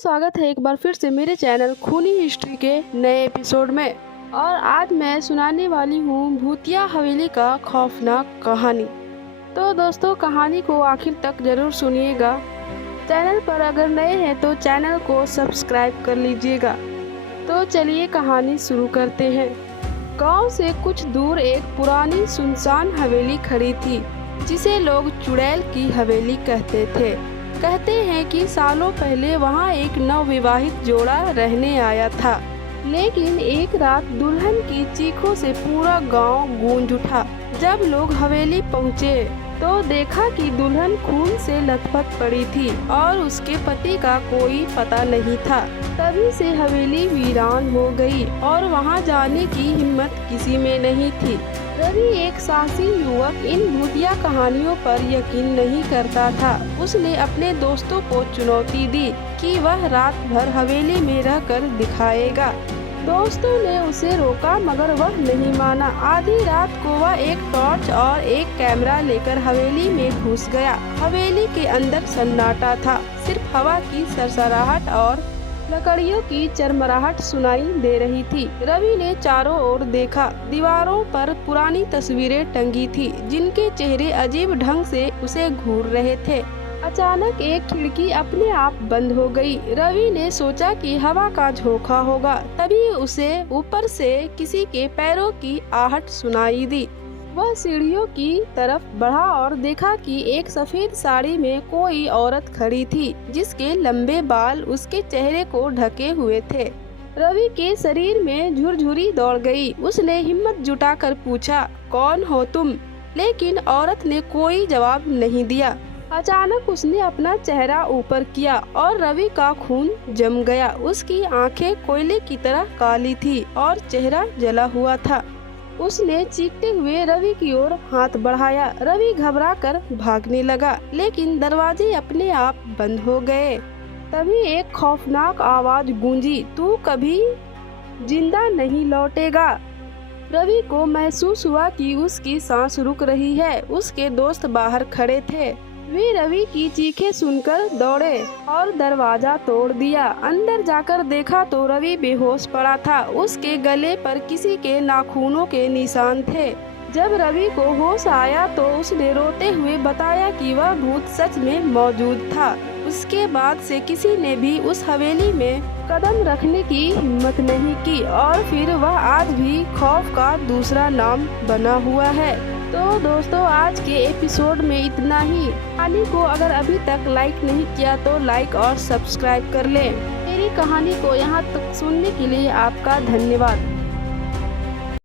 स्वागत है एक बार फिर से मेरे चैनल खूनी हिस्ट्री के नए एपिसोड में। और आज मैं सुनाने वाली हूँ भूतिया हवेली का खौफनाक कहानी। तो दोस्तों, कहानी को आखिर तक जरूर सुनिएगा। चैनल पर अगर नए हैं तो चैनल को सब्सक्राइब कर लीजिएगा। तो चलिए कहानी शुरू करते हैं। गांव से कुछ दूर एक पुरानी सुनसान हवेली खड़ी थी, जिसे लोग चुड़ैल की हवेली कहते थे। कहते हैं कि सालों पहले वहां एक नवविवाहित जोड़ा रहने आया था, लेकिन एक रात दुल्हन की चीखों से पूरा गांव गूंज उठा। जब लोग हवेली पहुंचे तो देखा कि दुल्हन खून से लथपथ पड़ी थी और उसके पति का कोई पता नहीं था। तभी से हवेली वीरान हो गई और वहां जाने की हिम्मत किसी में नहीं थी। रवि एक साहसी युवक इन भूतिया कहानियों पर यकीन नहीं करता था। उसने अपने दोस्तों को चुनौती दी कि वह रात भर हवेली में रहकर दिखाएगा। दोस्तों ने उसे रोका, मगर वह नहीं माना। आधी रात को वह एक टॉर्च और एक कैमरा लेकर हवेली में घुस गया। हवेली के अंदर सन्नाटा था, सिर्फ हवा की सरसराहट और लकड़ियों की चरमराहट सुनाई दे रही थी। रवि ने चारों ओर देखा। दीवारों पर पुरानी तस्वीरें टंगी थी, जिनके चेहरे अजीब ढंग से उसे घूर रहे थे। अचानक एक खिड़की अपने आप बंद हो गई। रवि ने सोचा कि हवा का झोंका होगा। तभी उसे ऊपर से किसी के पैरों की आहट सुनाई दी। वह सीढ़ियों की तरफ बढ़ा और देखा कि एक सफेद साड़ी में कोई औरत खड़ी थी, जिसके लंबे बाल उसके चेहरे को ढके हुए थे। रवि के शरीर में झुरझुरी दौड़ गई। उसने हिम्मत जुटाकर पूछा, कौन हो तुम? लेकिन औरत ने कोई जवाब नहीं दिया। अचानक उसने अपना चेहरा ऊपर किया और रवि का खून जम गया। उसकी आंखें कोयले की तरह काली थी और चेहरा जला हुआ था। उसने चीखते हुए रवि की ओर हाथ बढ़ाया। रवि घबराकर भागने लगा, लेकिन दरवाजे अपने आप बंद हो गए। तभी एक खौफनाक आवाज गूंजी, तू कभी जिंदा नहीं लौटेगा। रवि को महसूस हुआ कि उसकी सांस रुक रही है। उसके दोस्त बाहर खड़े थे। वे रवि की चीखें सुनकर दौड़े और दरवाजा तोड़ दिया। अंदर जाकर देखा तो रवि बेहोश पड़ा था। उसके गले पर किसी के नाखूनों के निशान थे। जब रवि को होश आया तो उसने रोते हुए बताया कि वह भूत सच में मौजूद था। उसके बाद से किसी ने भी उस हवेली में कदम रखने की हिम्मत नहीं की और फिर वह आज भी खौफ का दूसरा नाम बना हुआ है। तो दोस्तों, आज के एपिसोड में इतना ही। कहानी को अगर अभी तक लाइक नहीं किया तो लाइक और सब्सक्राइब कर लें। मेरी कहानी को यहाँ तक सुनने के लिए आपका धन्यवाद।